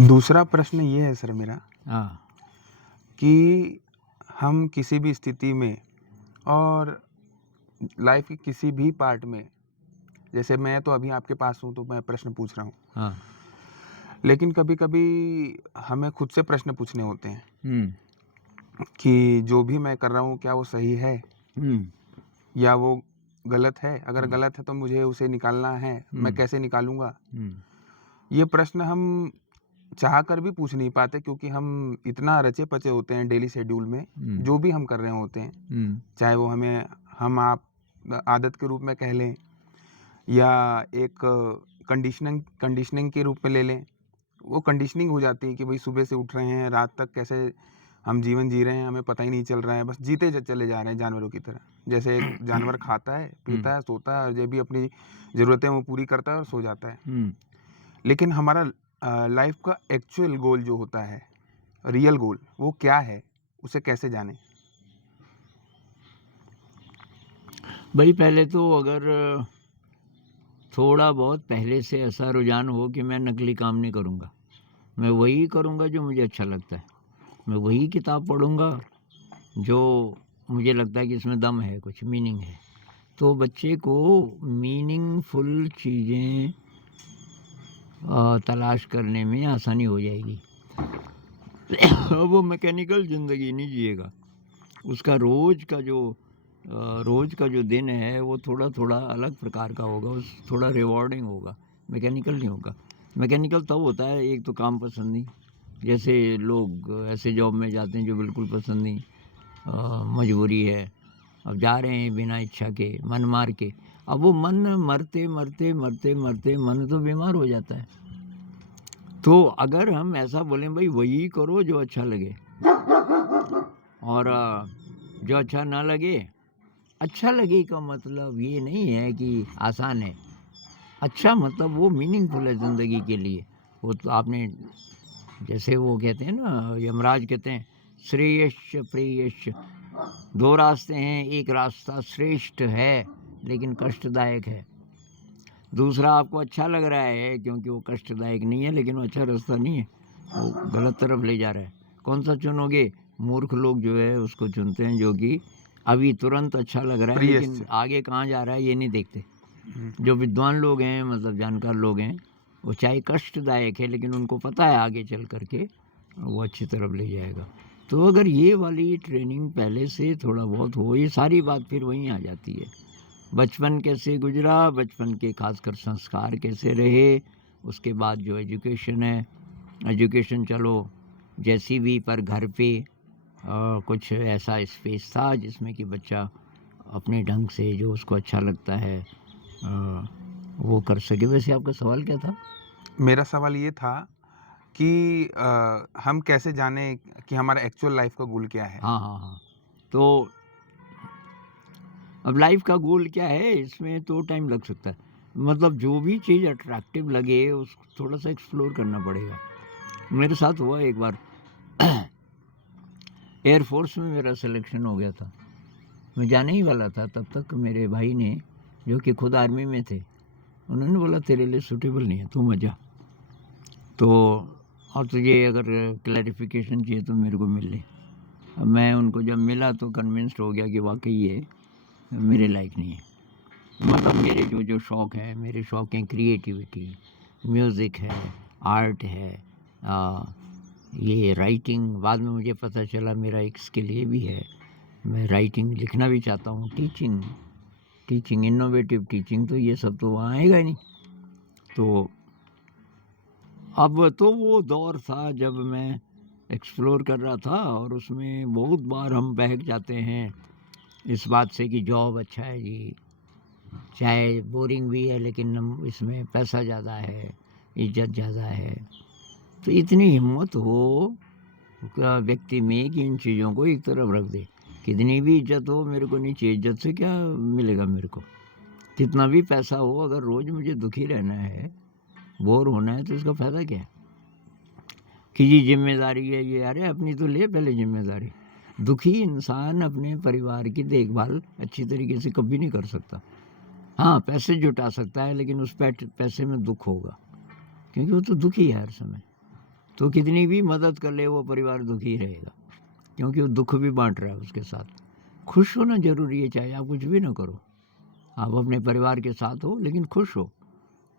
दूसरा प्रश्न ये है सर मेरा हाँ, कि हम किसी भी स्थिति में और लाइफ के किसी भी पार्ट में, जैसे मैं तो अभी आपके पास हूँ तो मैं प्रश्न पूछ रहा हूँ, हाँ। लेकिन कभी-कभी हमें खुद से प्रश्न पूछने होते हैं हुँ, कि जो भी मैं कर रहा हूँ क्या वो सही है हुँ, या वो गलत है? अगर हुँ, गलत है तो मुझे उसे निकालना है, मैं हुँ, कैसे निकालूँगा? हुँ, ये प्रश्न हम चाह कर भी पूछ नहीं पाते क्योंकि हम इतना रचे-पचे होते हैं डेली शेड्यूल में, हुँ, जो भी हम कर रहे होते हैं। हुँ, चाहे वो हम आप आदत के रूप में कह लें या एक कंडीशनिंग कंडीशनिंग के रूप में ले लें। वो कंडीशनिंग हो जाती है कि भाई सुबह से उठ रहे हैं, रात तक कैसे हम जीवन जी रहे हैं, हमें पता ही नहीं चल रहा है, बस जीते चले जा रहे हैं जानवरों की तरह। जैसे एक जानवर खाता है, हुँ, पीता है, सोता है और जो भी अपनी ज़रूरतें वो पूरी करता है और सो जाता है। हुँ। लेकिन हमारा लाइफ़ का एक्चुअल गोल जो होता है, रियल गोल, वो क्या है? उसे कैसे जानें? भई पहले तो अगर थोड़ा बहुत पहले से ऐसा रुझान हो कि मैं नकली काम नहीं करूँगा। मैं वही करूँगा जो मुझे अच्छा लगता है। मैं वही किताब पढ़ूँगा जो मुझे लगता है कि इसमें दम है, कुछ मीनिंग है। तो बच्चे को मीनिंगफुल चीज़ें तलाश करने में आसानी हो जाएगी। वो मैकेनिकल ज़िंदगी नहीं जिएगा। उसका रोज़ का जो दिन है वो थोड़ा-थोड़ा अलग प्रकार का होगा, थोड़ा रिवॉर्डिंग होगा, मैकेनिकल नहीं होगा। मैकेनिकल तब होता है एक तो काम पसंद नहीं, जैसे लोग ऐसे जॉब में जाते हैं जो बिल्कुल पसंद नहीं, मजबूरी है। अब जा रहे हैं बिना इच्छा के, मन मार के। अब वो मन मरते-मरते मन तो बीमार हो जाता है। तो अगर हम ऐसा बोलें भई वही करो जो अच्छा लगे और जो अच्छा ना लगे, अच्छा लगे का मतलब ये नहीं है कि आसान है। अच्छा मतलब वो मीनिंगफुल है ज़िंदगी के लिए। वो तो आपने जैसे वो कहते हैं ना यमराज कहते हैं श्रेयस्च प्रेयस्च 2 रास्ते हैं, एक रास्ता श्रेष्ठ है लेकिन कष्टदायक है। दूसरा आपको अच्छा लग रहा है क्योंकि वो कष्टदायक नहीं है लेकिन वो अच्छा रास्ता नहीं है, वो गलत तरफ ले जा रहा है। कौन-सा चुनोगे? मूर्ख लोग जो है उसको चुनते हैं जो कि अभी तुरंत अच्छा लग रहा है लेकिन प्रियश्च। आगे कहाँ जा रहा है ये नहीं देखते। हुँ, जो विद्वान लोग हैं मतलब जानकार लोग हैं, वो चाहे कष्टदायक है लेकिन उनको पता है आगे चल कर के वो अच्छी तरफ ले जाएगा। तो अगर ये वाली ट्रेनिंग पहले से थोड़ा बहुत हो, ये सारी बात फिर वहीं आ जाती है। बचपन कैसे गुज़रा, बचपन के ख़ासकर संस्कार कैसे रहे, उसके बाद जो एजुकेशन है, एजुकेशन चलो जैसी भी पर घर पे कुछ ऐसा स्पेस था जिसमें कि बच्चा अपने ढंग से जो उसको अच्छा लगता है वो कर सके। वैसे आपका सवाल क्या था? मेरा सवाल ये था कि हम कैसे जानें कि हमारा एक्चुअल लाइफ़ का गोल क्या है? हाँ, हाँ, हाँ। तो अब लाइफ़ का गोल क्या है, इसमें तो टाइम लग सकता है। मतलब जो भी चीज़ अट्रैक्टिव लगे उसको थोड़ा-सा एक्सप्लोर करना पड़ेगा। मेरे साथ हुआ एक बार एयर फ़ोर्स में मेरा सिलेक्शन हो गया था। मैं जाने ही वाला था तब तक मेरे भाई ने जो कि खुद आर्मी में थे, उन्होंने बोला तेरे लिए सूटेबल नहीं है, तू मत जा। तो और तुझे अगर क्लैरिफ़िकेशन चाहिए तो मेरे को मिल ले। अब मैं उनको जब मिला तो कन्विंस्ड हो गया कि वाक़ई ये मेरे लायक नहीं है। मतलब मेरे जो शौक़ हैं, मेरे शौक़ हैं क्रिएटिविटी, म्यूज़िक है, आर्ट है, अ, ये राइटिंग बाद में मुझे पता चला मेरा एक स्किल ये भी है। मैं राइटिंग लिखना भी चाहता हूँ, टीचिंग इनोवेटिव टीचिंग तो ये सब तो वहाँ आएगा ही नहीं। तो अब तो वो दौर था जब मैं एक्सप्लोर कर रहा था और उसमें बहुत बार हम बहक जाते हैं इस बात से कि जॉब अच्छा है जी, चाहे बोरिंग भी है लेकिन हम इसमें पैसा ज़्यादा है, इज़्ज़त ज़्यादा है। तो इतनी हिम्मत हो व्यक्ति में कि इन चीज़ों को एक तरफ रख दे। कितनी भी इज़्ज़त हो मेरे को नहीं चाहिए, इज़्ज़त से क्या मिलेगा मेरे को? कितना भी पैसा हो अगर रोज़ मुझे दुखी रहना है, बोर होना है तो इसका फ़ायदा क्या है? कि ये ज़िम्मेदारी है ये, अरे अपनी तो ले पहले ज़िम्मेदारी। दुखी इंसान अपने परिवार की देखभाल अच्छी तरीके से कभी नहीं कर सकता। हाँ, पैसे जुटा सकता है लेकिन उस पैसे में दुःख होगा, क्योंकि वो तो दुखी है हर समय। तो कितनी भी मदद कर ले वो परिवार दुखी रहेगा, क्योंकि वो दुख भी बांट रहा है उसके साथ। खुश होना ज़रूरी है, चाहे आप कुछ भी ना करो, आप अपने परिवार के साथ हो लेकिन खुश हो,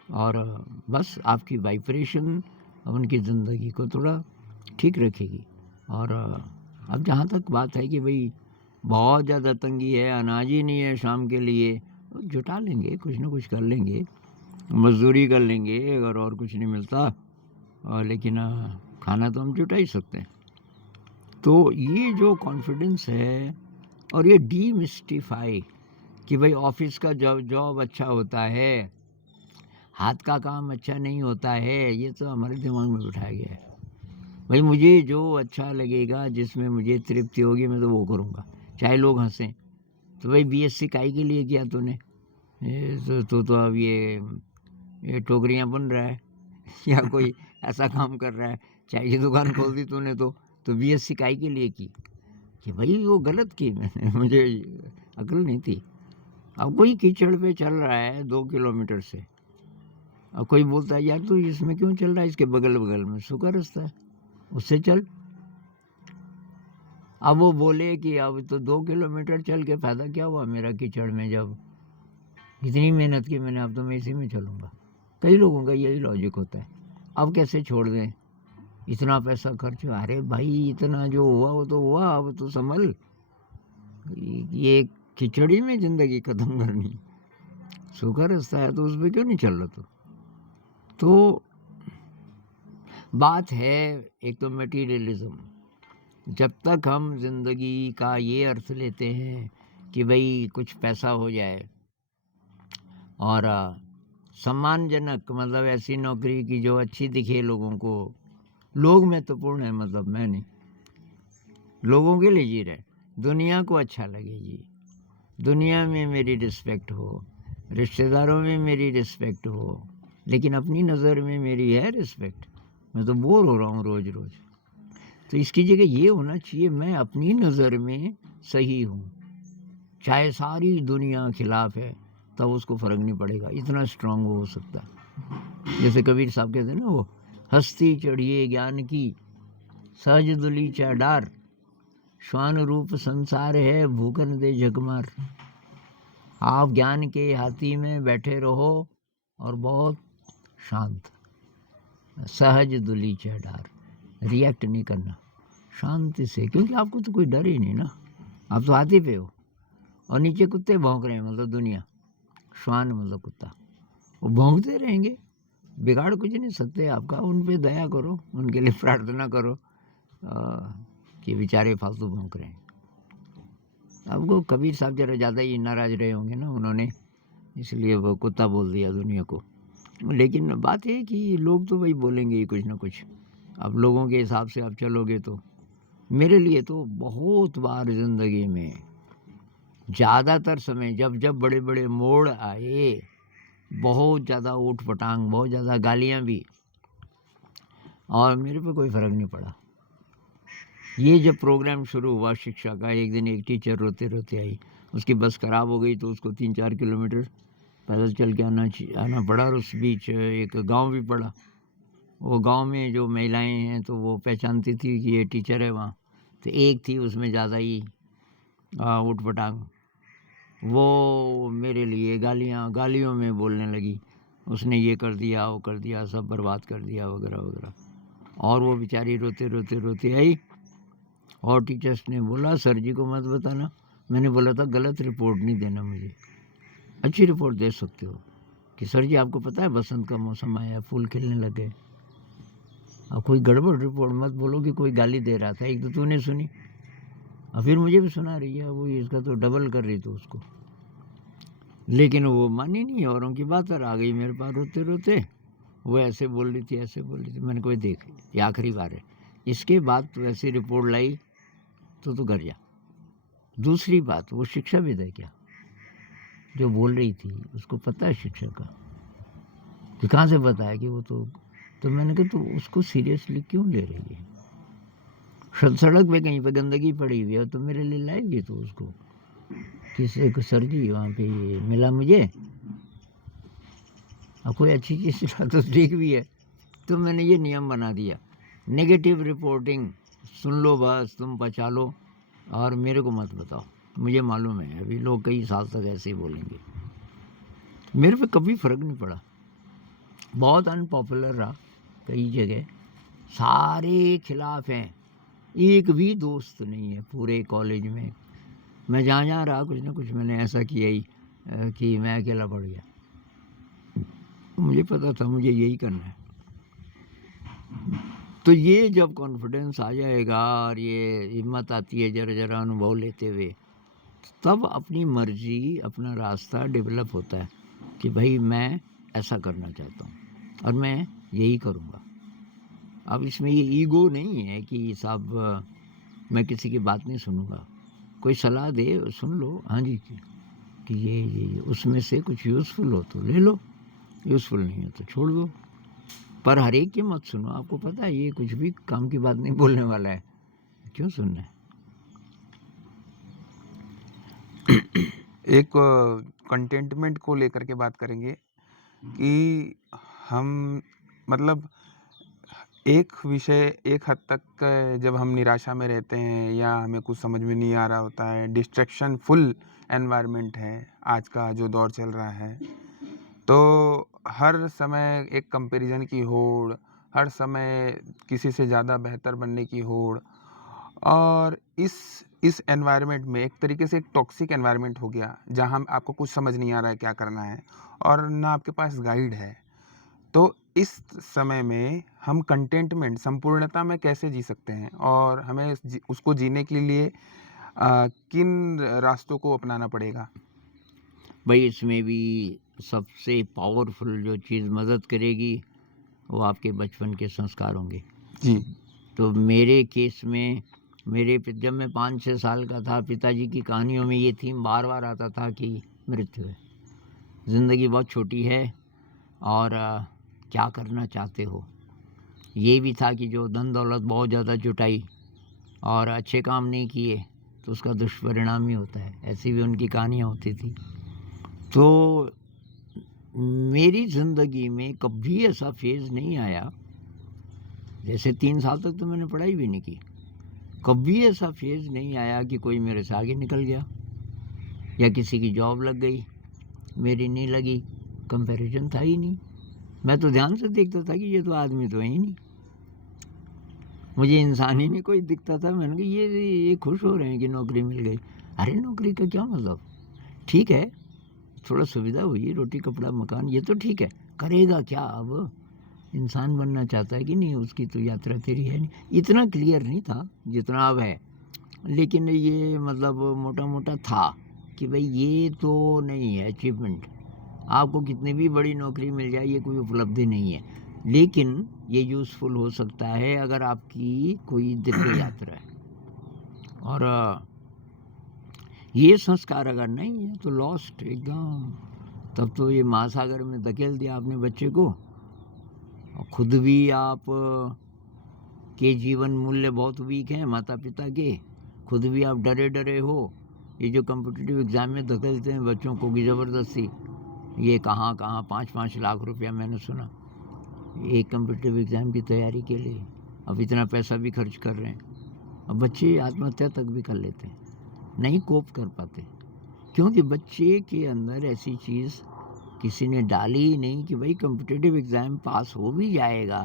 और बस आपकी वाइब्रेशन उनकी ज़िंदगी को थोड़ा ठीक रखेगी। और अब जहाँ तक बात है कि भाई बहुत ज़्यादा तंगी है, अनाज ही नहीं है शाम के लिए, तो जुटा लेंगे, कुछ ना कुछ कर लेंगे, मजदूरी कर लेंगे अगर और कुछ नहीं मिलता, लेकिन खाना तो हम जुटा ही सकते हैं। तो ये जो कॉन्फिडेंस है और ये डीमिस्टिफाई कि भाई ऑफिस का जॉब अच्छा होता है, हाथ का काम अच्छा नहीं होता है, ये तो हमारे दिमाग में बिठाया गया है। भाई मुझे जो अच्छा लगेगा, जिसमें मुझे तृप्ति होगी, मैं तो वो करूँगा, चाहे लोग हंसें। तो भाई बीएससी काहे के लिए किया तूने? तो अब ये टोकरियाँ बुन रहा है या कोई ऐसा काम कर रहा है, चाय की दुकान खोल दी तूने तो बीएससी काहे के लिए की? कि भाई वो गलत की मैंने, मुझे अक्ल नहीं थी। अब कोई कीचड़ पे चल रहा है 2 किलोमीटर से, अब कोई बोलता है यार तू इसमें क्यों चल रहा है, इसके बगल बगल में सूखा रास्ता है, उससे चल। अब वो बोले कि अब तो 2 किलोमीटर चल के फायदा क्या हुआ मेरा कीचड़ में, जब इतनी मेहनत की मैंने, अब तो मैं इसी में चलूँगा। कई लोगों का यही लॉजिक होता है। अब कैसे छोड़ दें, इतना पैसा खर्च हुआ, अरे भाई इतना जो हुआ वो तो हुआ, अब तो संभल, ये खिचड़ी में ज़िंदगी ख़त्म करनी, सूखा रास्ता है तो उस पर क्यों नहीं चल रहा? तो बात है एक तो मटीरियलिज्म। जब तक हम ज़िंदगी का ये अर्थ लेते हैं कि भाई कुछ पैसा हो जाए और सम्मानजनक, मतलब ऐसी नौकरी की जो अच्छी दिखे लोगों को, लोग महत्वपूर्ण है, मतलब मैं नहीं, लोगों के लिए जी रहे, दुनिया को अच्छा लगे जी, दुनिया में मेरी रिस्पेक्ट हो, रिश्तेदारों में मेरी रिस्पेक्ट हो, लेकिन अपनी नज़र में मेरी है रिस्पेक्ट। मैं तो बोर हो रहा हूँ रोज़ रोज़, तो इसकी जगह ये होना चाहिए मैं अपनी नज़र में सही हूँ, चाहे सारी दुनिया खिलाफ है तब उसको फ़र्क नहीं पड़ेगा, इतना स्ट्रांग हो सकता है। जैसे कबीर साहब कहते हैं ना, वो हस्ती चढ़िए ज्ञान की, सहज दुली चाडार, श्वान रूप संसार है, भूखन दे जगमार। आप ज्ञान के हाथी में बैठे रहो और बहुत शांत, सहज दुली चाडार, रिएक्ट नहीं करना, शांति से, क्योंकि आपको तो कोई डर ही नहीं ना, आप तो हाथी पे हो और नीचे कुत्ते भौंक रहे हैं, मतलब दुनिया, श्वान मतलब कुत्ता, वो भौंकते रहेंगे, बिगाड़ कुछ नहीं सकते आपका। उन पे दया करो, उनके लिए प्रार्थना करो कि बेचारे फालतू भौंक रहे हैं। आपको कबीर साहब जरा ज़्यादा ही नाराज़ रहे होंगे ना उन्होंने, इसलिए वो कुत्ता बोल दिया दुनिया को। लेकिन बात है कि लोग तो भाई बोलेंगे ही कुछ ना कुछ, अब लोगों के हिसाब से आप चलोगे तो। मेरे लिए तो बहुत बार ज़िंदगी में ज़्यादातर समय जब जब बड़े बड़े मोड़ आए, बहुत ज़्यादा ऊट पटांग, बहुत ज़्यादा गालियाँ भी, और मेरे पे कोई फ़र्क नहीं पड़ा। ये जब प्रोग्राम शुरू हुआ शिक्षा का, एक दिन एक टीचर रोते रोते आई, उसकी बस ख़राब हो गई तो उसको 3-4 किलोमीटर पैदल चल के आना पड़ा, और उस बीच एक गांव भी पड़ा। वो गांव में जो महिलाएं हैं तो वो पहचानती थी कि ये टीचर है वहाँ, तो एक थी उसमें ज़्यादा ही ऊट पटांग, वो मेरे लिए गालियों में बोलने लगी, उसने ये कर दिया, वो कर दिया, सब बर्बाद कर दिया, वगैरह वगैरह। और वो बेचारी रोते रोते रोते आई, और टीचर्स ने बोला सर जी को मत बताना। मैंने बोला था गलत रिपोर्ट नहीं देना, मुझे अच्छी रिपोर्ट दे सकते हो कि सर जी आपको पता है बसंत का मौसम आया, फूल खिलने लगे। अब कोई गड़बड़ रिपोर्ट मत बोलो कि कोई गाली दे रहा था, एक तो तूने सुनी और फिर मुझे भी सुना रही है, वो इसका तो डबल कर रही थी उसको। लेकिन वो मानी नहीं, औरों की बात पर आ गई मेरे पास रोते रोते, वो ऐसे बोल रही थी, ऐसे बोल रही थी। मैंने कोई देख, ये आखिरी बार है, इसके बाद तो ऐसी रिपोर्ट लाई तो घर जा। दूसरी बात, वो शिक्षाविद है क्या? जो बोल रही थी उसको पता है शिक्षा का? कि कहाँ से बताया कि वो तो मैंने कहा तो उसको सीरियसली क्यों ले रही है? सड़क पे कहीं पे गंदगी पड़ी हुई है तो मेरे लिए लाएगी तो उसको, किसी को सर जी वहाँ पे मिला मुझे, अब कोई अच्छी चीज़ तो ठीक भी है। तो मैंने ये नियम बना दिया, नेगेटिव रिपोर्टिंग सुन लो बस, तुम पचा लो और मेरे को मत बताओ। मुझे मालूम है अभी लोग कई साल तक ऐसे ही बोलेंगे। मेरे पे कभी फ़र्क नहीं पड़ा। बहुत अनपॉपुलर रहा कई जगह, सारे खिलाफ हैं, एक भी दोस्त नहीं है पूरे कॉलेज में। मैं जहाँ जहाँ रहा कुछ ना कुछ मैंने ऐसा किया ही कि मैं अकेला पड़ गया। मुझे पता था मुझे यही करना है। तो ये जब कॉन्फिडेंस आ जाएगा और ये हिम्मत आती है ज़रा ज़रा अनुभव लेते हुए, तब अपनी मर्जी अपना रास्ता डेवलप होता है कि भाई मैं ऐसा करना चाहता हूँ और मैं यही करूँगा। अब इसमें ये ईगो नहीं है कि साहब मैं किसी की बात नहीं सुनूंगा, कोई सलाह दे सुन लो, हाँ जी कि ये उसमें से कुछ यूज़फुल हो तो ले लो, यूज़फुल नहीं हो तो छोड़ दो। पर हर एक की मत सुनो, आपको पता है ये कुछ भी काम की बात नहीं बोलने वाला है, क्यों सुनना है। एक कंटेंटमेंट को लेकर के बात करेंगे कि हम मतलब एक विषय एक हद तक जब हम निराशा में रहते हैं या हमें कुछ समझ में नहीं आ रहा होता है, डिस्ट्रैक्शन फुल एनवायरनमेंट है आज का जो दौर चल रहा है, तो हर समय एक कंपैरिजन की होड़, हर समय किसी से ज़्यादा बेहतर बनने की होड़, और इस एनवायरनमेंट में एक तरीके से एक टॉक्सिक एनवायरनमेंट हो गया, जहाँ आपको कुछ समझ नहीं आ रहा है क्या करना है और ना आपके पास गाइड है। तो इस समय में हम कंटेंटमेंट संपूर्णता में कैसे जी सकते हैं और हमें उसको जीने के लिए किन रास्तों को अपनाना पड़ेगा? भाई इसमें भी सबसे पावरफुल जो चीज़ मदद करेगी वो आपके बचपन के संस्कार होंगे। जी। तो मेरे केस में जब मैं 5-6 साल का था, पिताजी की कहानियों में ये थीम बार बार आता था कि मृत्यु है, ज़िंदगी बहुत छोटी है और क्या करना चाहते हो। ये भी था कि जो धन दौलत बहुत ज़्यादा जुटाई और अच्छे काम नहीं किए तो उसका दुष्परिणाम ही होता है, ऐसी भी उनकी कहानियाँ होती थी। तो मेरी ज़िंदगी में कभी ऐसा फेज़ नहीं आया, जैसे 3 साल तक तो मैंने पढ़ाई भी नहीं की, कभी ऐसा फेज़ नहीं आया कि कोई मेरे से आगे निकल गया या किसी की जॉब लग गई, मेरी नहीं लगी। कंपैरिजन था ही नहीं। मैं तो ध्यान से देखता था कि ये तो आदमी तो है ही नहीं, मुझे इंसान ही नहीं कोई दिखता था। मैंने कहा ये खुश हो रहे हैं कि नौकरी मिल गई। अरे नौकरी का क्या मतलब, ठीक है थोड़ा सुविधा हुई, रोटी कपड़ा मकान ये तो ठीक है, करेगा क्या अब, इंसान बनना चाहता है कि नहीं, उसकी तो यात्रा तेरी है नहीं। इतना क्लियर नहीं था जितना अब है, लेकिन ये मतलब मोटा मोटा था कि भाई ये तो नहीं है अचीवमेंट, आपको कितनी भी बड़ी नौकरी मिल जाए ये कोई उपलब्धि नहीं है, लेकिन ये यूज़फुल हो सकता है अगर आपकी कोई दीर्घ यात्रा है। और ये संस्कार अगर नहीं है तो लॉस्ट एकदम। तब तो ये महासागर में धकेल दिया आपने बच्चे को, और खुद भी आप के जीवन मूल्य बहुत वीक हैं माता पिता के, खुद भी आप डरे डरे हो। ये जो कम्पिटिटिव एग्ज़ाम में धकेलते हैं बच्चों को की ज़बरदस्ती, ये कहाँ 5-5 लाख रुपया मैंने सुना एक कम्पिटिटिव एग्ज़ाम की तैयारी के लिए। अब इतना पैसा भी खर्च कर रहे हैं, अब बच्चे आत्महत्या तक भी कर लेते हैं, नहीं कोप कर पाते, क्योंकि बच्चे के अंदर ऐसी चीज़ किसी ने डाली ही नहीं कि भाई कम्पिटिटिव एग्ज़ाम पास हो भी जाएगा,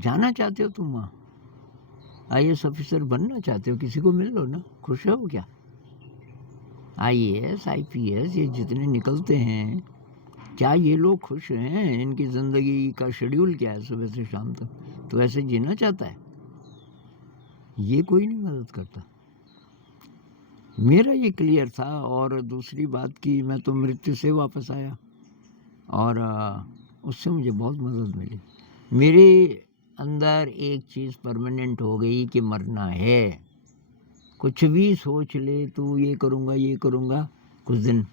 जाना चाहते हो तुम वहाँ, IAS ऑफिसर बनना चाहते हो, किसी को मिल लो ना, खुश हो क्या। IAS IPS ये जितने निकलते हैं, क्या ये लोग खुश हैं, इनकी ज़िंदगी का शेड्यूल क्या है सुबह से शाम तक, तो ऐसे जीना चाहता है, ये कोई नहीं मदद करता। मेरा ये क्लियर था। और दूसरी बात कि मैं तो मृत्यु से वापस आया और उससे मुझे बहुत मदद मिली। मेरे अंदर एक चीज़ परमानेंट हो गई कि मरना है, कुछ भी सोच ले तू ये करूँगा, कुछ दिन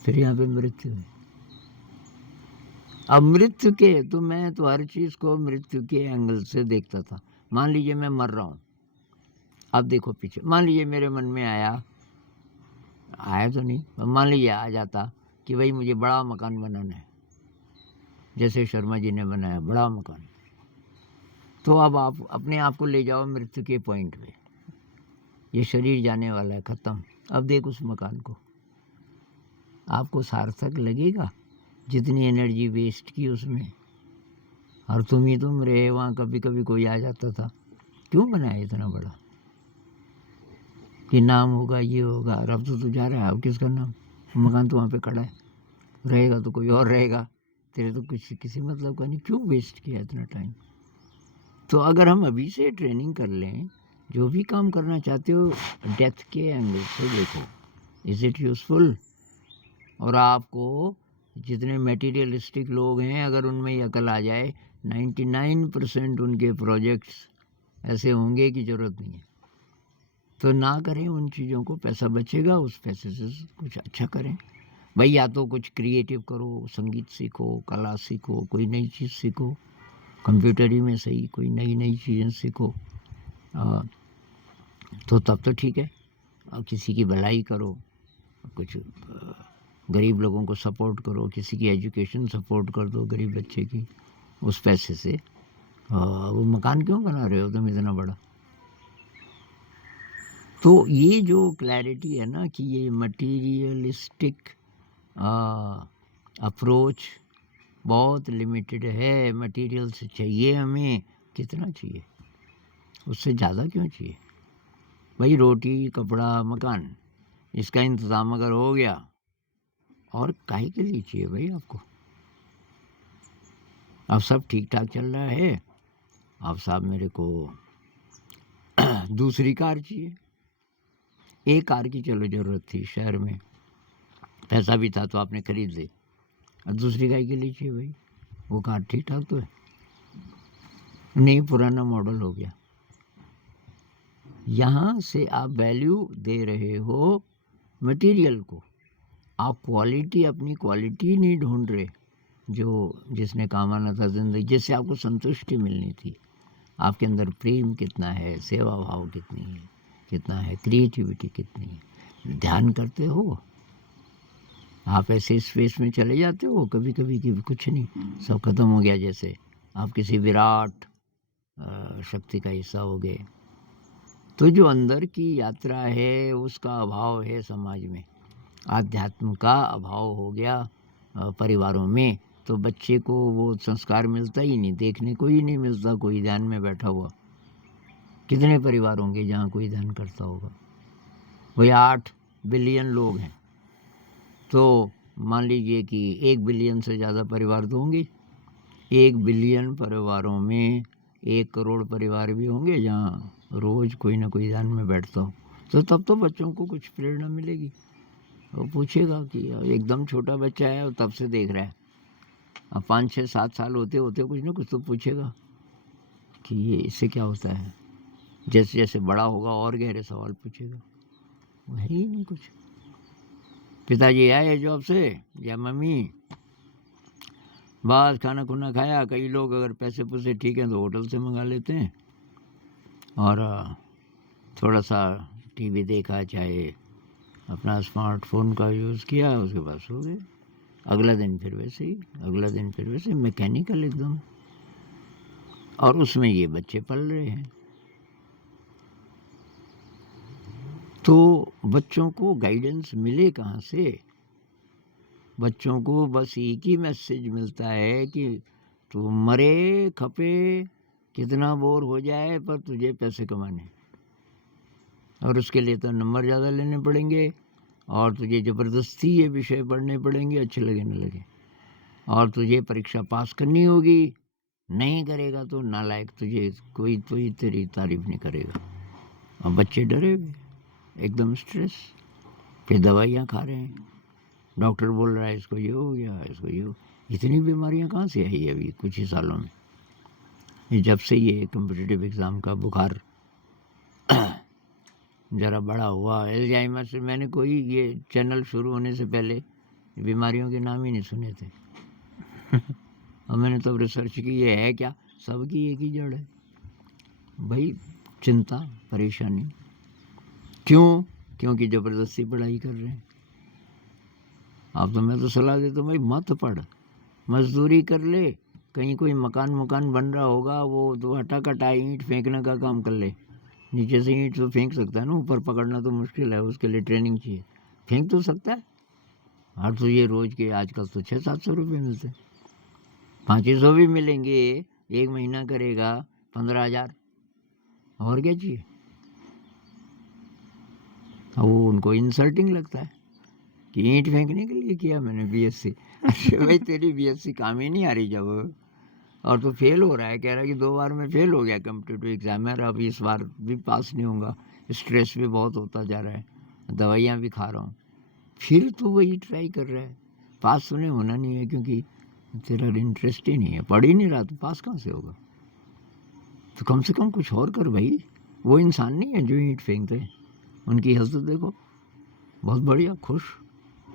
फिर यहाँ पे मृत्यु है। अब मृत्यु के तो मैं तो हर चीज़ को मृत्यु के एंगल से देखता था। मान लीजिए मैं मर रहा हूँ, अब देखो पीछे, मान लीजिए मेरे मन में आया तो नहीं, मान लीजिए आ जाता कि भाई मुझे बड़ा मकान बनाना है, जैसे शर्मा जी ने बनाया बड़ा मकान, तो अब आप अपने आप को ले जाओ मृत्यु के पॉइंट पे, ये शरीर जाने वाला है, ख़त्म। अब देख उस मकान को, आपको सार्थक लगेगा जितनी एनर्जी वेस्ट की उसमें? और तुम ही तुम रहे वहाँ, कभी कभी कोई आ जाता था। क्यों बनाया इतना बड़ा कि नाम होगा, ये होगा? और अब तो तू जा रहा है, अब किसका नाम? मकान तो वहाँ पे खड़ा है, रहेगा तो कोई और रहेगा, तेरे तो कुछ किसी मतलब का नहीं। क्यों वेस्ट किया इतना टाइम? तो अगर हम अभी से ट्रेनिंग कर लें, जो भी काम करना चाहते हो डेथ के एंगल से देखो, इज़ इट यूज़फुल? और आपको जितने मटेरियलिस्टिक लोग हैं, अगर उनमें ये अकल आ जाए, 99% उनके प्रोजेक्ट्स ऐसे होंगे कि ज़रूरत नहीं है। तो ना करें उन चीज़ों को, पैसा बचेगा, उस पैसे से कुछ अच्छा करें भाई। या तो कुछ क्रिएटिव करो, संगीत सीखो, कला सीखो, कोई नई चीज़ सीखो, कंप्यूटर ही में सही कोई नई नई चीज़ें सीखो, तो तब तो ठीक है। और किसी की भलाई करो, कुछ गरीब लोगों को सपोर्ट करो, किसी की एजुकेशन सपोर्ट कर दो गरीब बच्चे की, उस पैसे से। वो मकान क्यों बना रहे हो तुम इतना बड़ा? तो ये जो क्लैरिटी है ना कि ये मटीरियलिस्टिक अप्रोच बहुत लिमिटेड है। मटेरियल से चाहिए हमें, कितना चाहिए, उससे ज़्यादा क्यों चाहिए भाई? रोटी, कपड़ा, मकान, इसका इंतज़ाम अगर हो गया, और काहे के लिए चाहिए भाई आपको? अब सब ठीक ठाक चल रहा है, अब साहब मेरे को दूसरी कार चाहिए। एक कार की चलो ज़रूरत थी शहर में, पैसा भी था तो आपने खरीद ली, और दूसरी गाय के लिए चाहिए भाई? वो कार ठीक ठाक तो है नहीं, पुराना मॉडल हो गया। यहाँ से आप वैल्यू दे रहे हो मटेरियल को, आप क्वालिटी, अपनी क्वालिटी नहीं ढूंढ रहे जो जिसने काम आना था ज़िंदगी, जिससे आपको संतुष्टि मिलनी थी। आपके अंदर प्रेम कितना है, सेवा भाव कितनी है, कितना है, क्रिएटिविटी कितनी है, ध्यान करते हो? आप ऐसे स्पेस में चले जाते हो कभी कभी कि कुछ नहीं, सब खत्म हो गया, जैसे आप किसी विराट शक्ति का हिस्सा हो गए। तो जो अंदर की यात्रा है उसका अभाव है समाज में, आध्यात्म का अभाव हो गया परिवारों में। तो बच्चे को वो संस्कार मिलता ही नहीं, देखने को ही नहीं मिलता कोई ध्यान में बैठा हुआ। कितने परिवार होंगे जहाँ कोई ध्यान करता होगा? वही 8 बिलियन लोग हैं, तो मान लीजिए कि 1 बिलियन से ज़्यादा परिवार तो होंगे। 1 बिलियन परिवारों में 1 करोड़ परिवार भी होंगे जहाँ रोज़ कोई ना कोई ध्यान में बैठता हो। तो तब तो बच्चों को कुछ प्रेरणा मिलेगी। वो पूछेगा कि एकदम छोटा बच्चा है और तब से देख रहा है, अब 5, 6, 7 साल होते होते कुछ ना कुछ तो पूछेगा कि ये इससे क्या होता है। जैसे जैसे बड़ा होगा और गहरे सवाल पूछेगा। वो है ही नहीं कुछ। पिताजी आए जॉब से या मम्मी, बस खाना खुना खाया। कई लोग अगर पैसे पुसे ठीक हैं तो होटल से मंगा लेते हैं, और थोड़ा सा टीवी देखा, चाहे अपना स्मार्टफोन का यूज़ किया, उसके बाद सो गए। अगला दिन फिर वैसे ही, अगला दिन फिर वैसे, मैकेनिकल एकदम। और उसमें ये बच्चे पल रहे हैं। तो बच्चों को गाइडेंस मिले कहाँ से? बच्चों को बस एक ही मैसेज मिलता है कि तू मरे खपे, कितना बोर हो जाए, पर तुझे पैसे कमाने, और उसके लिए तो नंबर ज़्यादा लेने पड़ेंगे, और तुझे ज़बरदस्ती ये विषय पढ़ने पड़ेंगे, अच्छे लगे न लगे, और तुझे परीक्षा पास करनी होगी। नहीं करेगा तो नालायक, तुझे कोई तेरी तारीफ नहीं करेगा। और बच्चे डरे हुए, एकदम स्ट्रेस। फिर दवाइयाँ खा रहे हैं, डॉक्टर बोल रहा है इसको ये हो गया, इसको ये हो। इतनी बीमारियाँ कहाँ से आई अभी कुछ ही सालों में? ये जब से ये कम्पिटिटिव एग्ज़ाम का बुखार ज़रा बड़ा हुआ, एल्जाइमर से, मैंने कोई ये चैनल शुरू होने से पहले बीमारियों के नाम ही नहीं सुने थे। और मैंने तब रिसर्च की, ये है क्या? सबकी एक ही जड़ है भाई, चिंता, परेशानी। क्यों? क्योंकि ज़बरदस्ती पढ़ाई कर रहे हैं। अब तो मैं तो सलाह देता हूँ भाई, मत पढ़, मजदूरी कर ले, कहीं कोई मकान बन रहा होगा, वो तो हटा-कटा ईंट फेंकने का काम कर ले। नीचे से ईंट तो फेंक सकता है ना, ऊपर पकड़ना तो मुश्किल है, उसके लिए ट्रेनिंग चाहिए। फेंक तो सकता है। और तो ये रोज़ के आजकल तो 600-700 रुपये मिलते हैं। 500 भी मिलेंगे, 1 महीना करेगा 15,000, और क्या चाहिए? और वो उनको इंसल्टिंग लगता है कि ईंट फेंकने के लिए किया मैंने बीएससी। अरे भाई तेरी बीएससी काम ही नहीं आ रही जब, और तो फेल हो रहा है, कह रहा है कि 2 बार में फेल हो गया कॉम्पिटिटिव एग्जाम में, और अब इस बार भी पास नहीं होऊंगा, स्ट्रेस भी बहुत होता जा रहा है, दवाइयाँ भी खा रहा हूँ। फिर तो वही ट्राई कर रहा है। पास तूने होना नहीं है, क्योंकि तेरा इंटरेस्ट ही नहीं है, पढ़ ही नहीं रहा, तो पास कहाँ से होगा? तो कम से कम कुछ और कर भाई। वो इंसान नहीं है जो ईंट फेंकते हैं। उनकी हसरत देखो, बहुत बढ़िया, खुश,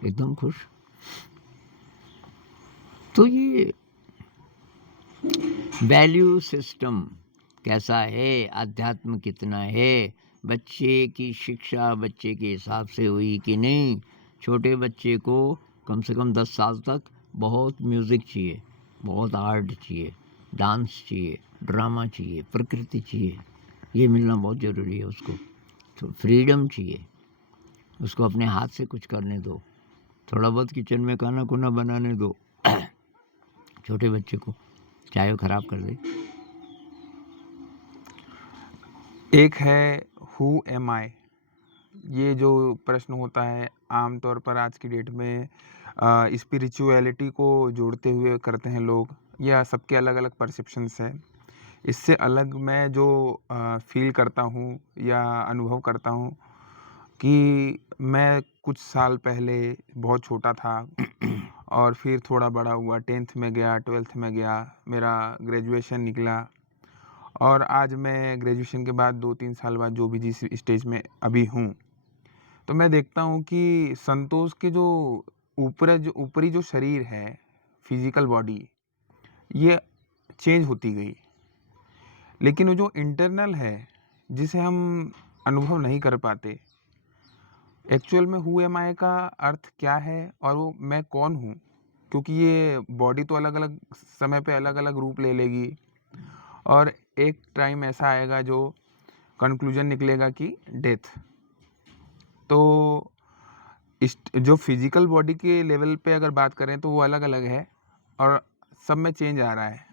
एकदम खुश। तो ये वैल्यू सिस्टम कैसा है, अध्यात्म कितना है, बच्चे की शिक्षा बच्चे के हिसाब से हुई कि नहीं। छोटे बच्चे को कम से कम 10 साल तक बहुत म्यूज़िक चाहिए, बहुत आर्ट चाहिए, डांस चाहिए, ड्रामा चाहिए, प्रकृति चाहिए, ये मिलना बहुत ज़रूरी है उसको। तो फ्रीडम चाहिए उसको, अपने हाथ से कुछ करने दो, थोड़ा बहुत किचन में खाना खुना बनाने दो छोटे बच्चे को, चाहे वो ख़राब कर दे। एक है हु एम आई, ये जो प्रश्न होता है आमतौर पर आज की डेट में स्पिरिचुअलिटी को जोड़ते हुए करते हैं लोग, या सबके अलग अलग परसेप्शंस है। इससे अलग मैं जो फील करता हूँ या अनुभव करता हूँ कि मैं कुछ साल पहले बहुत छोटा था और फिर थोड़ा बड़ा हुआ, 10th में गया, 12th में गया, मेरा ग्रेजुएशन निकला, और आज मैं ग्रेजुएशन के बाद 2-3 साल बाद जो भी जिस स्टेज में अभी हूँ, तो मैं देखता हूँ कि संतोष के जो ऊपरी जो शरीर है, फिजिकल बॉडी, ये चेंज होती गई, लेकिन वो जो इंटरनल है जिसे हम अनुभव नहीं कर पाते, एक्चुअल में हु एम आई का अर्थ क्या है और वो मैं कौन हूँ, क्योंकि ये बॉडी तो अलग अलग समय पे अलग अलग रूप ले लेगी, और एक टाइम ऐसा आएगा जो कंक्लूजन निकलेगा कि डेथ। तो जो फिजिकल बॉडी के लेवल पे अगर बात करें तो वो अलग अलग है और सब में चेंज आ रहा है,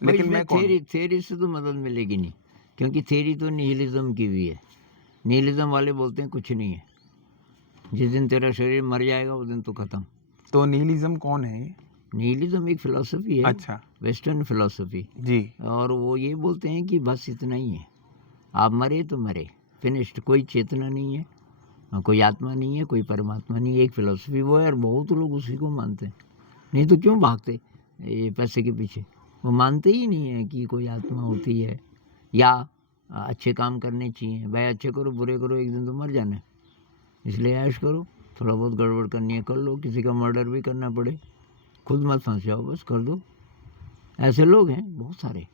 भाई लेकिन इसमें मैं कौन हूँ? थेरी से तो मदद मिलेगी नहीं, क्योंकि थेरी तो निहिलिज्म की भी है। निहिलिज्म वाले बोलते हैं कुछ नहीं है, जिस दिन तेरा शरीर मर जाएगा उस दिन तो ख़त्म। तो निहिलिज्म कौन है? निहिलिज्म एक फिलॉसफी है, अच्छा वेस्टर्न फिलॉसफी, जी। और वो ये बोलते हैं कि बस इतना ही है, आप मरे तो मरे, फिनिश्ड, कोई चेतना नहीं है, कोई आत्मा नहीं है, कोई परमात्मा नहीं है। एक फिलॉसफी वो है, और बहुत लोग उसी को मानते हैं। नहीं तो क्यों भागते ये पैसे के पीछे? वो मानते ही नहीं है कि कोई आत्मा होती है, या अच्छे काम करने चाहिए। भाई अच्छे करो बुरे करो, एक दिन तो मर जाना है, इसलिए ऐश करो, थोड़ा बहुत गड़बड़ करनी है कर लो, किसी का मर्डर भी करना पड़े, खुद मत फंस जाओ, बस कर दो। ऐसे लोग हैं बहुत सारे,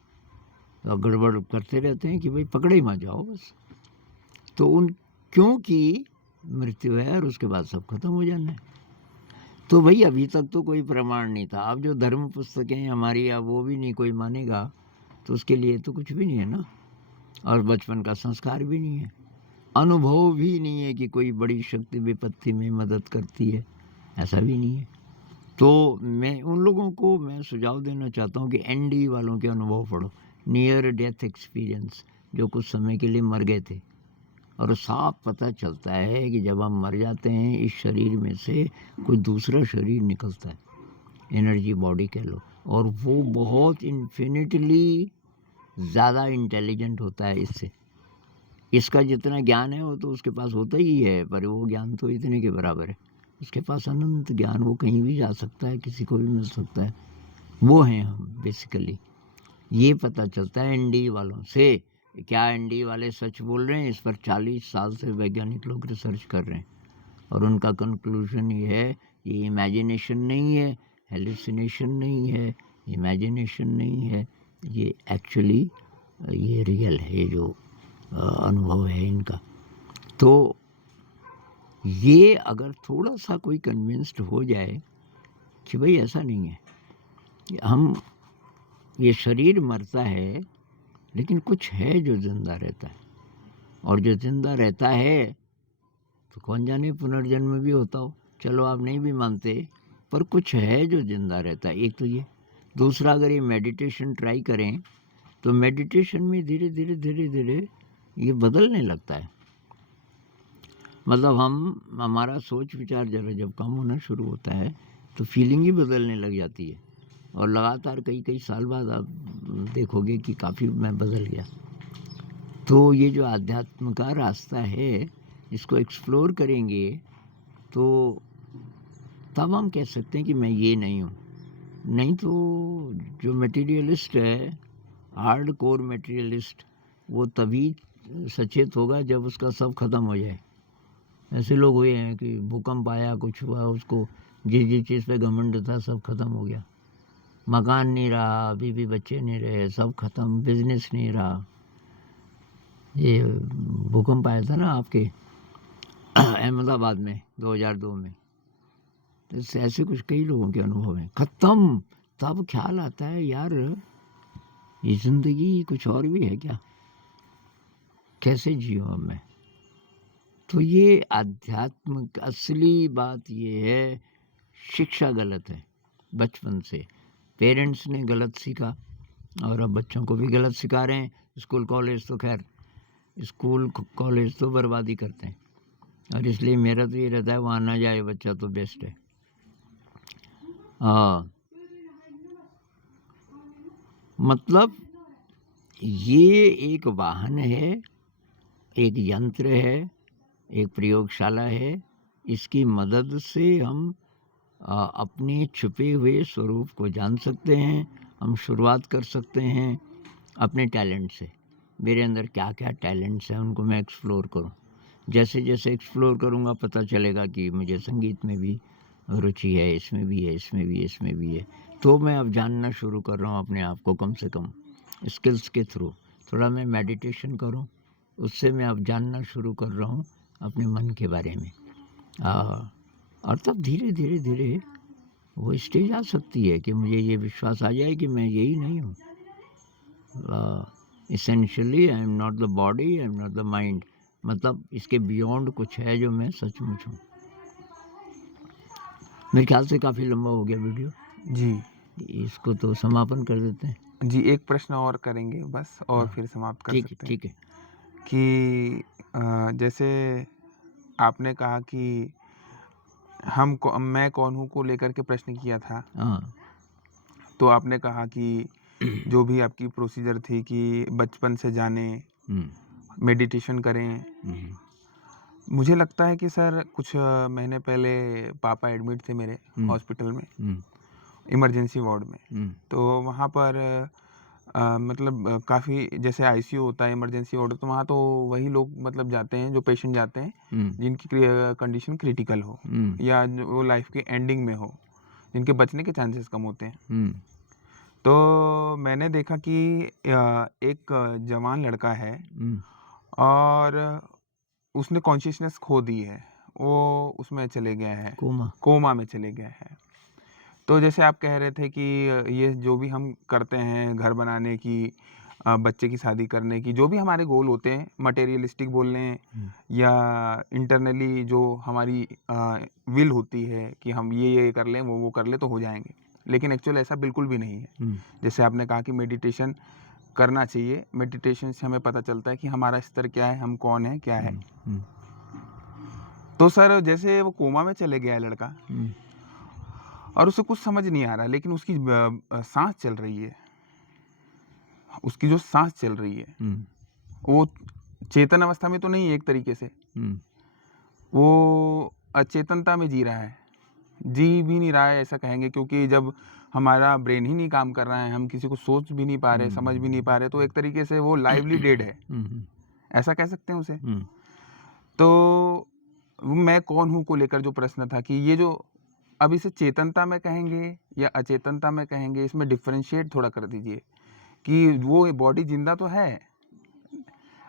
और गड़बड़ करते रहते हैं कि भाई पकड़े ही मत जाओ बस। तो उन, क्योंकि मृत्यु है और उसके बाद सब खत्म हो जाना है। तो भाई अभी तक तो कोई प्रमाण नहीं था। अब जो धर्म पुस्तकें हमारी, अब वो भी नहीं कोई मानेगा, तो उसके लिए तो कुछ भी नहीं है ना। और बचपन का संस्कार भी नहीं है, अनुभव भी नहीं है कि कोई बड़ी शक्ति विपत्ति में मदद करती है, ऐसा भी नहीं है। तो मैं उन लोगों को मैं सुझाव देना चाहता हूँ कि एनडी वालों के अनुभव पढ़ो, नियर डेथ एक्सपीरियंस, जो कुछ समय के लिए मर गए थे, और साफ पता चलता है कि जब हम मर जाते हैं इस शरीर में से कोई दूसरा शरीर निकलता है, एनर्जी बॉडी कह लो, और वो बहुत इन्फिनिटली ज़्यादा इंटेलिजेंट होता है इससे। इसका जितना ज्ञान है वो तो उसके पास होता ही है, पर वो ज्ञान तो इतने के बराबर है, उसके पास अनंत ज्ञान, वो कहीं भी जा सकता है, किसी को भी मिल सकता है। वो हैं हम बेसिकली। ये पता चलता है एनडी वालों से। क्या एनडी वाले सच बोल रहे हैं? इस पर 40 साल से वैज्ञानिक लोग रिसर्च कर रहे हैं, और उनका कंक्लूजन ये है, ये इमेजिनेशन नहीं है, हेलुसिनेशन नहीं है, इमेजिनेशन नहीं है, ये एक्चुअली ये रियल है, ये जो अनुभव है इनका। तो ये अगर थोड़ा सा कोई कन्विंस्ड हो जाए कि भाई ऐसा नहीं है, हम ये शरीर मरता है, लेकिन कुछ है जो जिंदा रहता है, और जो जिंदा रहता है तो कौन जाने पुनर्जन्म भी होता हो। चलो आप नहीं भी मानते, पर कुछ है जो जिंदा रहता है, एक तो ये। दूसरा, अगर ये मेडिटेशन ट्राई करें तो मेडिटेशन में धीरे धीरे धीरे धीरे ये बदलने लगता है। मतलब हमारा सोच विचार जरा जब कम होना शुरू होता है तो फीलिंग ही बदलने लग जाती है, और लगातार कई कई साल बाद आप देखोगे कि काफ़ी मैं बदल गया। तो ये जो आध्यात्म का रास्ता है, इसको एक्सप्लोर करेंगे तो तब हम कह सकते हैं कि मैं ये नहीं हूँ। नहीं तो जो मटेरियलिस्ट है, हार्ड कोर मटेरियलिस्ट, वो तभी सचेत होगा जब उसका सब खत्म हो जाए। ऐसे लोग हुए हैं कि भूकंप आया, कुछ हुआ, उसको जिस जिस चीज़ पे घमंड था सब खत्म हो गया। मकान नहीं रहा, बीवी बच्चे नहीं रहे, सब खत्म, बिजनेस नहीं रहा। ये भूकंप आया था ना आपके अहमदाबाद में 2002 में, तो ऐसे कुछ कई लोगों के अनुभव हैं, खत्म। तब ख्याल आता है, यार ये जिंदगी कुछ और भी है क्या, कैसे जियो अब मैं। तो ये आध्यात्म असली बात ये है, शिक्षा गलत है बचपन से, पेरेंट्स ने गलत सीखा और अब बच्चों को भी गलत सिखा रहे हैं। स्कूल कॉलेज तो खैर, स्कूल कॉलेज तो बर्बादी करते हैं, और इसलिए मेरा तो ये रहता है वहाँ ना जाए बच्चा तो बेस्ट है। मतलब ये एक वाहन है, एक यंत्र है, एक प्रयोगशाला है। इसकी मदद से हम अपने छुपे हुए स्वरूप को जान सकते हैं। हम शुरुआत कर सकते हैं अपने टैलेंट से। मेरे अंदर क्या क्या टैलेंट्स हैं उनको मैं एक्सप्लोर करूं। जैसे जैसे एक्सप्लोर करूंगा पता चलेगा कि मुझे संगीत में भी रुचि है, इसमें भी है, इसमें भी है, इसमें भी है। तो मैं अब जानना शुरू कर रहा हूँ अपने आप को, कम से कम स्किल्स के थ्रू। थोड़ा मैं मेडिटेशन करूँ, उससे मैं अब जानना शुरू कर रहा हूँ अपने मन के बारे में। और तब धीरे धीरे धीरे वो स्टेज आ सकती है कि मुझे ये विश्वास आ जाए कि मैं यही नहीं हूँ। Essentially I am not the body, I am not the mind. मतलब इसके बियॉन्ड कुछ है जो मैं सचमुच हूँ। मेरे ख्याल से काफ़ी लंबा हो गया वीडियो जी इसको तो समापन कर देते हैं। जी, एक प्रश्न और करेंगे बस, और फिर समाप्त कर ठीक है, सकते हैं ठीक है। कि जैसे आपने कहा कि मैं कौन हूँ को लेकर के प्रश्न किया था, हाँ। तो आपने कहा कि जो भी आपकी प्रोसीजर थी कि बचपन से जाने, मेडिटेशन करें। मुझे लगता है कि सर कुछ महीने पहले पापा एडमिट थे मेरे हॉस्पिटल में, इमरजेंसी वार्ड में। तो वहाँ पर मतलब काफ़ी, जैसे आईसीयू होता है, इमरजेंसी वार्ड, तो वहाँ तो वही लोग मतलब जाते हैं, जो पेशेंट जाते हैं जिनकी कंडीशन क्रिटिकल हो या वो लाइफ के एंडिंग में हो, जिनके बचने के चांसेस कम होते हैं। तो मैंने देखा कि एक जवान लड़का है और उसने कॉन्शियसनेस खो दी है, वो उसमें चले गया है, कोमा में चले गया है। तो जैसे आप कह रहे थे कि ये जो भी हम करते हैं, घर बनाने की, बच्चे की शादी करने की, जो भी हमारे गोल होते हैं, मटेरियलिस्टिक बोल लें या इंटरनली जो हमारी विल होती है कि हम ये कर लें, वो कर लें तो हो जाएंगे, लेकिन एक्चुअल ऐसा बिल्कुल भी नहीं है। जैसे आपने कहा कि मेडिटेशन करना चाहिए, मेडिटेशन से हमें पता चलता है कि हमारा स्तर क्या है, हम कौन है, क्या है। तो सर जैसे वो कोमा में चले गया है लड़का और उसे कुछ समझ नहीं आ रहा, लेकिन उसकी सांस चल रही है, उसकी जो सांस चल रही है वो चेतन अवस्था में तो नहीं है, एक तरीके से वो अचेतनता में जी रहा है, जी भी नहीं रहा है ऐसा कहेंगे, क्योंकि जब हमारा ब्रेन ही नहीं काम कर रहा है, हम किसी को सोच भी नहीं पा रहे, समझ भी नहीं पा रहे, तो एक तरीके से वो लाइवली डेड है, ऐसा कह सकते हैं उसे। तो मैं कौन हूँ को लेकर जो प्रश्न था कि ये जो अब इसे चेतनता में कहेंगे या अचेतनता में कहेंगे, इसमें डिफरेंशिएट थोड़ा कर दीजिए कि वो बॉडी जिंदा तो है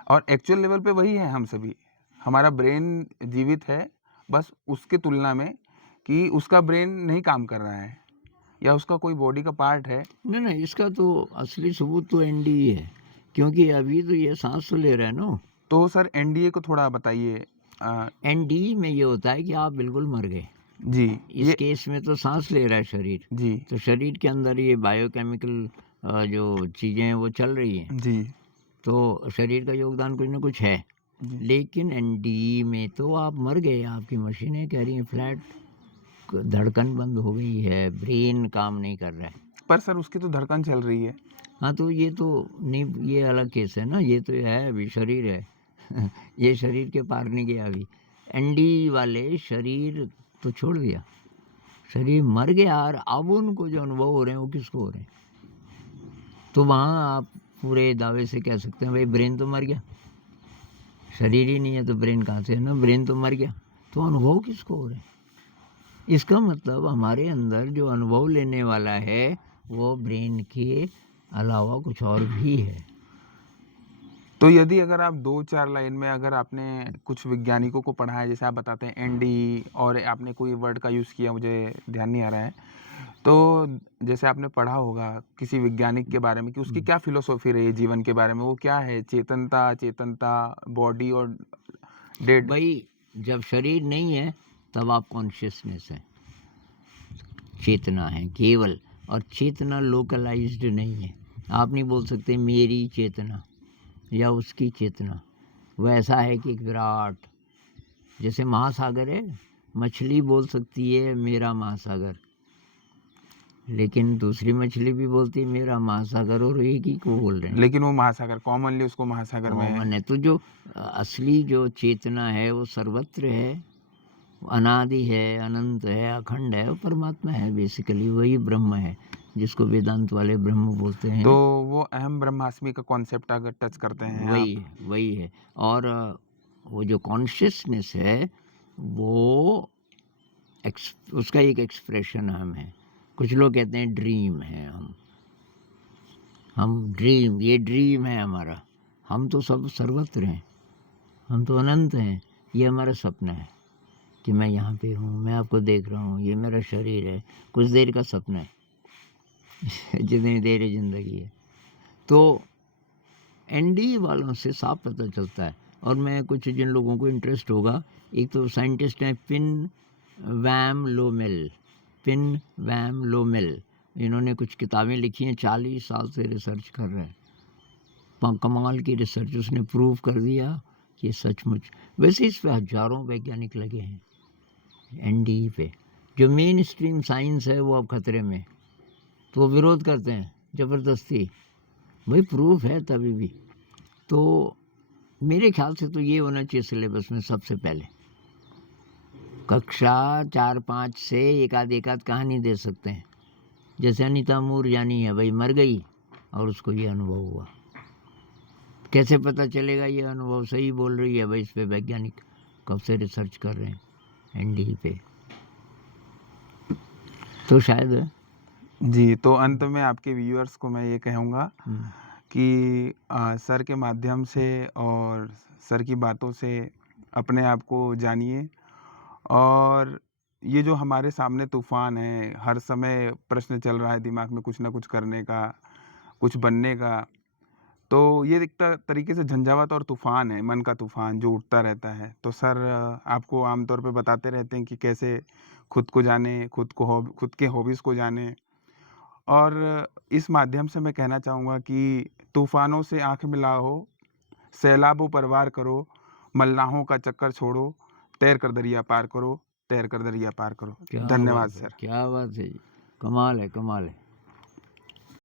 और एक्चुअल लेवल पे वही है, हम सभी, हमारा ब्रेन जीवित है, बस उसके तुलना में कि उसका ब्रेन नहीं काम कर रहा है, या उसका कोई बॉडी का पार्ट है? नहीं नहीं, इसका तो असली सबूत तो एनडी है, क्योंकि अभी तो ये सांस तो ले रहा है ना। तो सर एनडीए को थोड़ा बताइए। एनडी में ये होता है कि आप बिल्कुल मर गए। जी इस ये केस में तो सांस ले रहा है शरीर, जी तो शरीर के अंदर ये बायोकेमिकल जो चीज़ें हैं वो चल रही हैं, जी तो शरीर का योगदान कुछ ना कुछ है। जी लेकिन एनडी में तो आप मर गए, आपकी मशीनें कह रही हैं फ्लैट, धड़कन बंद हो गई है, ब्रेन काम नहीं कर रहा है। पर सर उसकी तो धड़कन चल रही है। हाँ, तो ये तो नहीं, ये अलग केस है ना, ये तो है अभी शरीर है ये शरीर के पार नहीं गया अभी। एनडी वाले शरीर तो छोड़ दिया, शरीर मर गया, और अब उनको जो अनुभव हो रहे हैं वो किसको हो रहे हैं? तो वहाँ आप पूरे दावे से कह सकते हैं भाई ब्रेन तो मर गया, शरीर ही नहीं है तो ब्रेन कहाँ से है ना, ब्रेन तो मर गया, तो अनुभव किसको हो रहे हैं? इसका मतलब हमारे अंदर जो अनुभव लेने वाला है वो ब्रेन के अलावा कुछ और भी है। तो यदि अगर आप 2-4 लाइन में अगर आपने कुछ वैज्ञानिकों को पढ़ा है, जैसे आप बताते हैं एनडी, और आपने कोई वर्ड का यूज़ किया मुझे ध्यान नहीं आ रहा है। तो जैसे आपने पढ़ा होगा किसी वैज्ञानिक के बारे में कि उसकी क्या फ़िलॉसफ़ी रही है जीवन के बारे में, वो क्या है? चेतनता, अचेतनता, बॉडी और डेड? भाई जब शरीर नहीं है तब आप कॉन्शियसनेस है, चेतना है केवल, और चेतना लोकलाइज्ड नहीं है। आप नहीं बोल सकते मेरी चेतना या उसकी चेतना, वो ऐसा है कि एक विराट, जैसे महासागर है, मछली बोल सकती है मेरा महासागर, लेकिन दूसरी मछली भी बोलती है मेरा महासागर, और एक ही को बोल रहे हैं, लेकिन वो महासागर कॉमनली उसको महासागर में कॉमन है। तो जो असली जो चेतना है वो सर्वत्र है, अनादि है, अनंत है, अखंड है, वो परमात्मा है, बेसिकली वही ब्रह्म है, जिसको वेदांत वाले ब्रह्म बोलते हैं। तो वो अहम ब्रह्मास्मि का कॉन्सेप्ट अगर टच करते हैं वही आप? वही है। और वो जो कॉन्शियसनेस है वो उसका एक एक्सप्रेशन हम है। कुछ लोग कहते हैं ड्रीम है हम ड्रीम, ये ड्रीम है हमारा। हम तो सब सर्वत्र हैं, हम तो अनंत हैं, ये हमारा सपना है कि मैं यहाँ पे हूँ, मैं आपको देख रहा हूँ, ये मेरा शरीर है, कुछ देर का सपना है जितनी देर ज़िंदगी है। तो एनडी वालों से साफ पता चलता है। और मैं कुछ जिन लोगों को इंटरेस्ट होगा, एक तो साइंटिस्ट हैं पिन वैम लोमेल, इन्होंने कुछ किताबें लिखी हैं, 40 साल से रिसर्च कर रहे हैं, कमाल की रिसर्च, उसने प्रूव कर दिया कि सचमुच। वैसे इस पे हजारों वैज्ञानिक लगे हैं एनडी पे। जो मेन स्ट्रीम साइंस है वो अब खतरे में, तो वो विरोध करते हैं ज़बरदस्ती, भाई प्रूफ है तभी भी। तो मेरे ख्याल से तो ये होना चाहिए सिलेबस में सबसे पहले, कक्षा 4-5 से एक आध कहानी दे सकते हैं, जैसे अनीता मूरजानी है, भाई मर गई और उसको ये अनुभव हुआ, कैसे पता चलेगा ये अनुभव सही बोल रही है? भाई इस पे वैज्ञानिक कब से रिसर्च कर रहे हैं एनडी पे, तो शायद। जी, तो अंत में आपके व्यूअर्स को मैं ये कहूँगा कि सर के माध्यम से और सर की बातों से अपने आप को जानिए, और ये जो हमारे सामने तूफ़ान है, हर समय प्रश्न चल रहा है दिमाग में कुछ ना कुछ करने का, कुछ बनने का, तो ये एक तरीके से झंझावात और तूफ़ान है, मन का तूफ़ान जो उठता रहता है। तो सर आपको आम तौर पे बताते रहते हैं कि कैसे खुद को जानें, खुद के हॉबीज़ को जानें, और इस माध्यम से मैं कहना चाहूँगा कि तूफ़ानों से आँख मिलाओ, सैलाबों पर वार करो, मल्लाहों का चक्कर छोड़ो, तैर कर दरिया पार करो, तैर कर दरिया पार करो। क्या धन्यवाद बात है, सर। क्या बात है जी, कमाल है, कमाल है।